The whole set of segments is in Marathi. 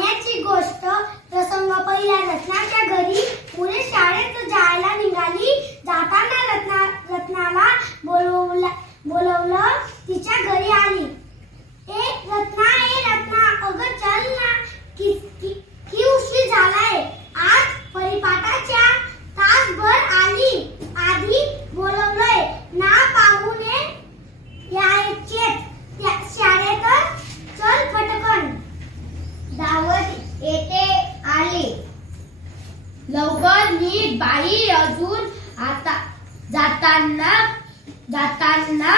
पाण्याची गोष्ट प्रसंग पहिल्या रत्नाच्या घरी मुले शाळेत जायला निघाली. जाताना रत्ना रत्नाला बोलवला बोलवलं तिच्या घरी आली. ए रत्ना ए रत्ना अगं चल ना. की उशीर झालाय. आज परिपाठाच्या तासभर आली. आधी बोलवलंय ना पाहुणे यायचेच त्या शाळेत चल पटकन दावत येते आली लवकर नीट बाई अजून आता जाताना जाताना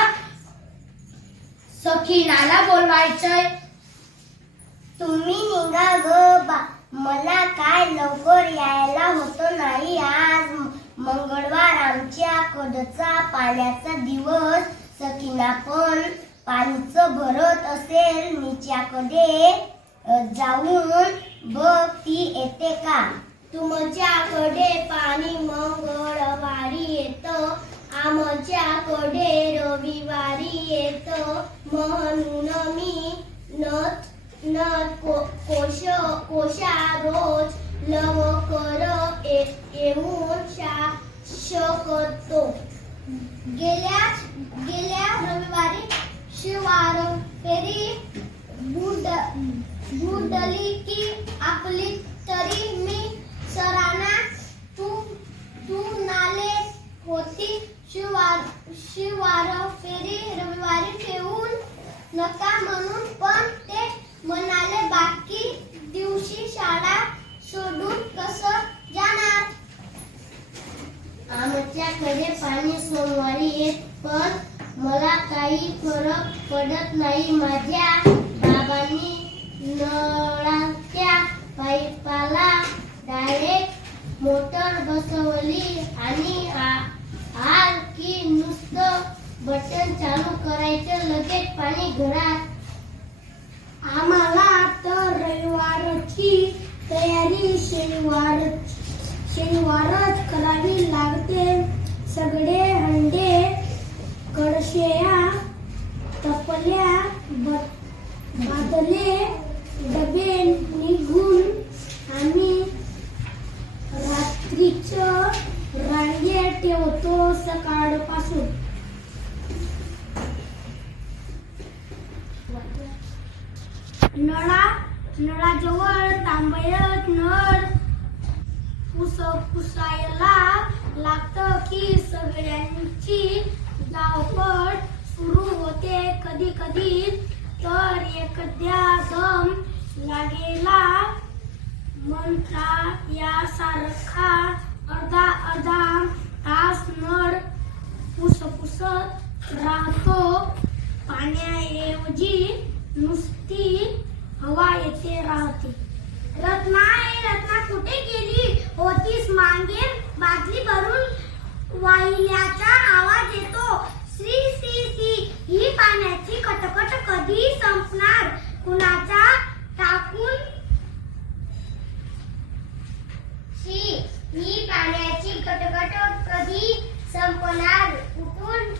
सखीनाला बोलवायचंय. तुम्ही निघा ग बा. मला काय लवकर यायला होतं नाही आज. मंगळवार आमच्या कडचा पाण्याचा दिवस. सकीना पण पाणीचं भरत असेल. मीच्याकडे जाऊन बघ ती येते का. तुमच्याकडे पाणी मंगळवारी येतं. आमच्याकडे रविवारी येतं. म्हणून मी नथ नथ को- कोश कोशा रोज लवकर ये- येऊन शा शकतो. गेल्या गेल्या रविवारी शिवार फेरी बुड बुडली की आपली तरी मी सरांना तू तू नाले होती. शिवार शिवार फेरी रविवारी ठेवून नका म्हणून पण ते म्हणाले बाकी दिवशी शाळा सोडून कसं जाणार? आमच्याकडे पाणी सोमवारी येत पण मला काही फरक पडत नाही. माझ्या बाबांनी नळाच्या पाईपाला डायरेक्ट मोटर बसवली आणि आ- आल की नुसतं बटन चालू करायचं लगेच पाणी घरात. आम्हाला तर रविवारची तयारी शनिवार शनिवारच करावी लागते. सगळे हंडे कळशेया तपल्या ब- बादले नळाजवळ तांबयत पुस पुसायला लागतं की सगळ्यांची धावपळ सुरू होते. कधी कधी तर एखाद्या दम लागेला. मंत्रा यासारखा अर्धा अर्धा तास नळ पुस पुसत राहतो. पाण्याऐवजी नुसती हवा येते राहते. रत्ना ए रत्ना कुठे गेली? होतीस मागे. बादली भरून वाहिल्याचा आवाज येतो. श्री श्री श्री. ही पाण्याची कटकट कधी संपणार. कुणाचा? टाकून. श्री ही पाण्याची कटकट कधी संपणार. उठून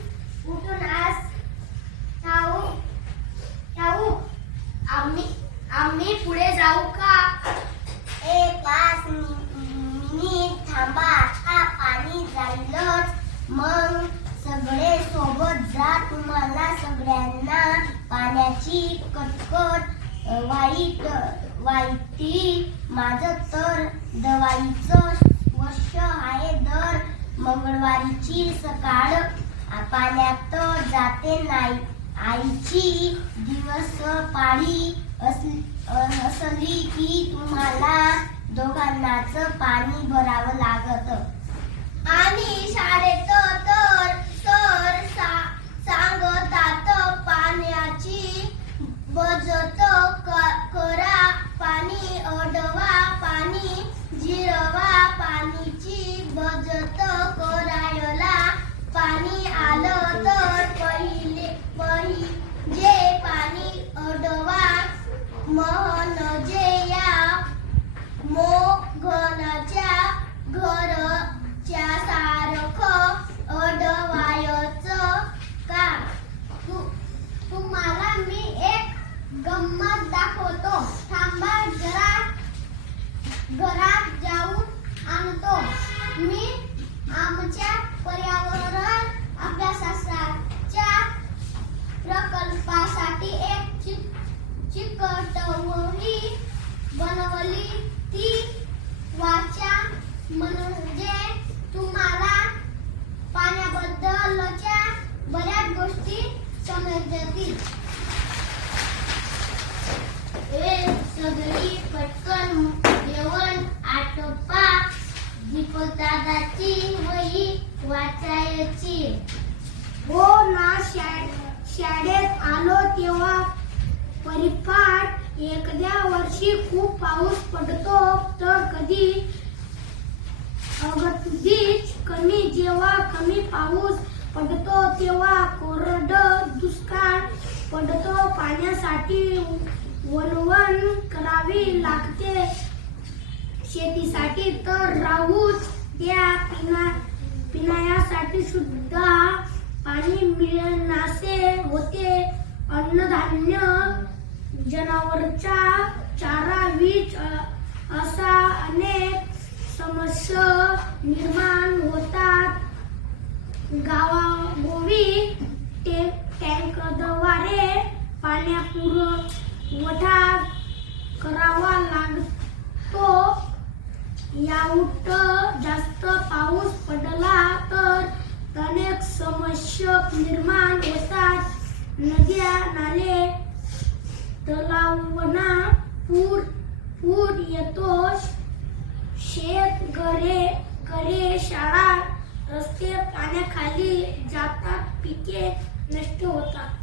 उठून आज ठाऊ ठाऊ. आम्ही आम्ही पुढे जाऊ का एक पाच मिनिट थांबा आता पाणी जाईलच मग सगळे सोबत जा तुम्हाला सगळ्यांना पाण्याची कटकट वाईट वाईटी माझं तर दवाईचं वर्ष आहे दर मंगळवारीची सकाळ. पाण्यात जाते नाही आईची दिवस पाळी असली की तुम्हाला दोघांनाच पाणी भरावं लागत. आणि शाळेत तर तर सा- सांगतात पाण्याची बचत क- करा पाणी अडवा पाणी जिरवा पाणीची बचत करायला पाणी आलं तर पहिले पहिले पाणी अडवा म्हणजे या मोगनाच्या घरच्या सारखं अडवायचं का तू तुम्हाला मी एक गंमत दाखवतो थांबा जरा घरात जाऊन आणतो मी आमच्या पर्यावरण अभ्यासाच्या प्रकल्पासाठी एक चिक चिकटवणी बनवली. ती वाचा म्हणजे तुम्हाला पाण्याबद्दलच्या बऱ्याच गोष्टी समजतील ए सगळी पटकन जेवण आटोपा दीपदादाची वही वाचायची. हो ना शाळेत आलो तेव्हा परिपाठ एखाद्या वर्षी खूप पाऊस पडतो तर कधी अगदीच कमी जेव्हा कमी पाऊस पडतो तेव्हा कोरड दुष्काळ पडतो. पाण्यासाठी वणवण करावी लागते. शेतीसाठी तर राहूच द्या. पिना पिण्यासाठी सुद्धा पाणी मिळनासे होते. अन्नधान्य जनावरचा चारा वीज असा अनेक समस्या निर्माण होतात. गावागोवी टँकद्वारे टँकरद्वारे पाण्यापुरवठा करावा लागतो याउट जास्त पाऊस पडला तर अनेक समस्या निर्माण होतात. नद्या नाले तलावना पूर पूर येतो. शेत घरे घरे शाळा रस्ते पाण्याखाली जातात पिके नष्ट होतात.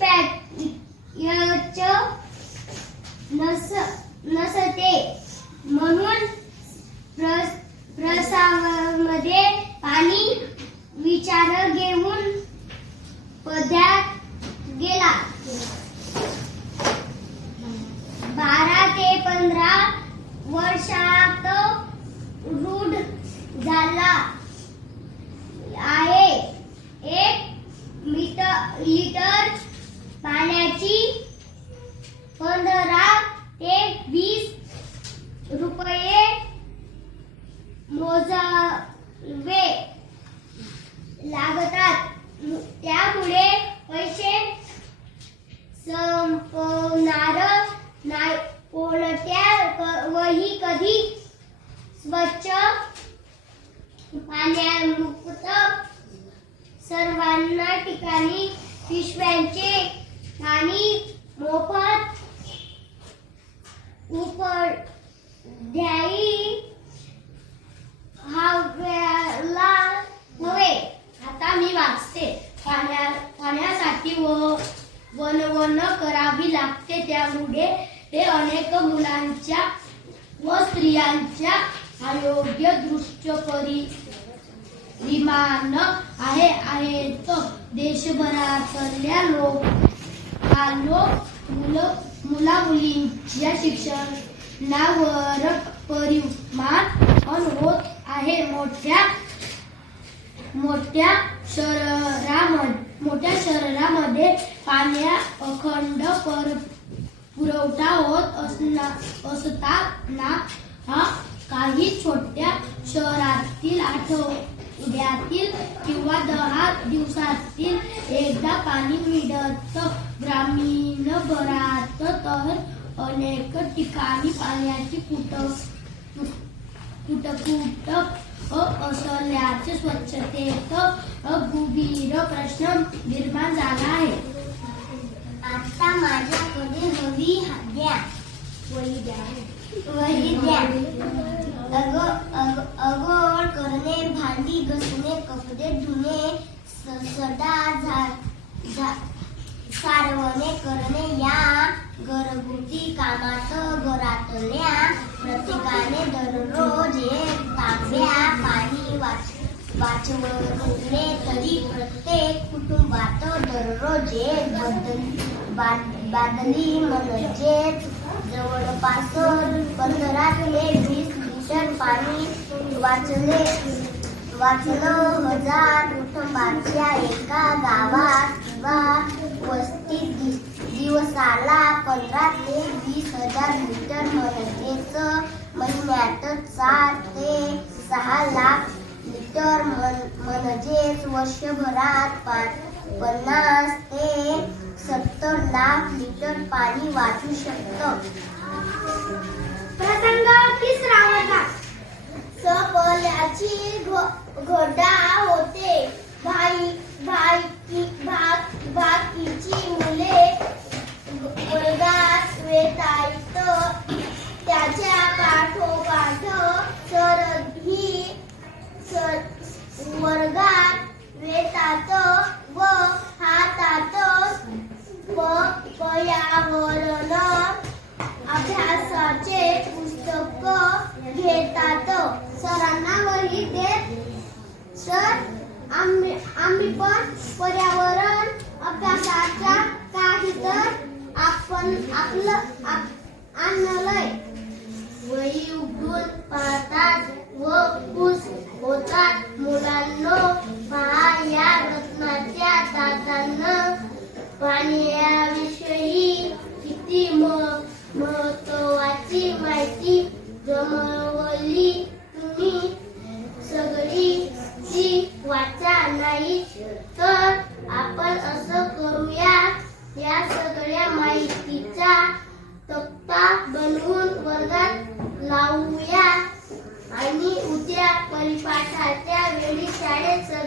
पॅच नस नसते. म्हणून प्रसावामध्ये पाणी विचार घेऊन पद्यात गेला. बारा ते पंधरा वर्षात रूढ झाला. आहे. एक मीटर लिटर पाण्याची पंधरा ते वीस रुपये मोजावे लागतात. त्यामुळे पैसे संपवणार नाही. कोणत्या वही कधी स्वच्छ पाण्यामुक्त सर्वांना ठिकाणी पिशव्यांचे आणि मोफत उपध्यायी हव्याला नव्हे. आता मी वाचते. पाण्या पाण्यासाठी व वन वन करावी लागते त्यामुळे ते अनेक मुलांच्या व स्त्रियांच्या आरोग्य दृष्ट परि विमान आहे आहेत. देशभरातल्या लोक लोक मुलं मुला मुलींच्या शिक्षणावर परिमान होत आहे. मोठ्या मोठ्या शहरामध्ये मोठ्या शहरामध्ये पाण्या अखंड पर पुरवठा होत असना असताना हा काही छोट्या शहरातील आठव आठवड्यातील किंवा दहा दिवसातील एकदा पाणी मिळत. ग्रामीण भरात तर अनेक ठिकाणी पाण्याची कुट कुटकुट असल्याचे स्वच्छतेत गंभीर प्रश्न निर्माण झाला आहे. आता माझ्याकडे हवी द्या वही द्या. वही द्या। अग अग अगोळ करणे भांडी घसणे कपडे धुणे स- झा सारवणे करणे या घरगुती कामात घरातल्या प्रत्येकाने दररोज एक तांब्या पाणी वाच वाचवणे तरी प्रत्येक कुटुंबात दररोज एक बदल बा- बादली म्हणजेच जवळपास पंधरा ते वीस लिटर पाणी वाचले. वाचलं हजार कुटुंबाच्या एका गावात किंवा वस्तीत दि- दिवसाला पंधरा ते वीस हजार लिटर म्हणजेच महिन्यात चार ते सहा लाख लिटर म्हणजेच वर्षभरात पा- पन्नास ते सत्तर लाख लिटर पाणी वाचू शकतं. प्रसंग सपल्याची घोडा होते. भाई भाई भाग बाकीची मुले वर्गात वेतायत त्याच्या पाठोपाठ सरही सर वर्गात वेतात व हातात प- वातावरण अभ्यासाचे पुस्तक घेतात. सरांना वही देत. सर आम्ही आम्ही पण पर्यावरण अभ्यासाच्या काही तर आपण आपलं आप- आणलंय. वही उघडून पाहतात व खुश होतात.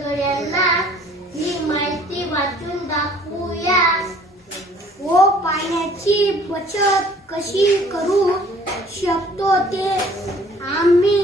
सगळ्यांना ही माहिती वाचून दाखवूया व हो, पाण्याची बचत कशी करू शकतो ते आम्ही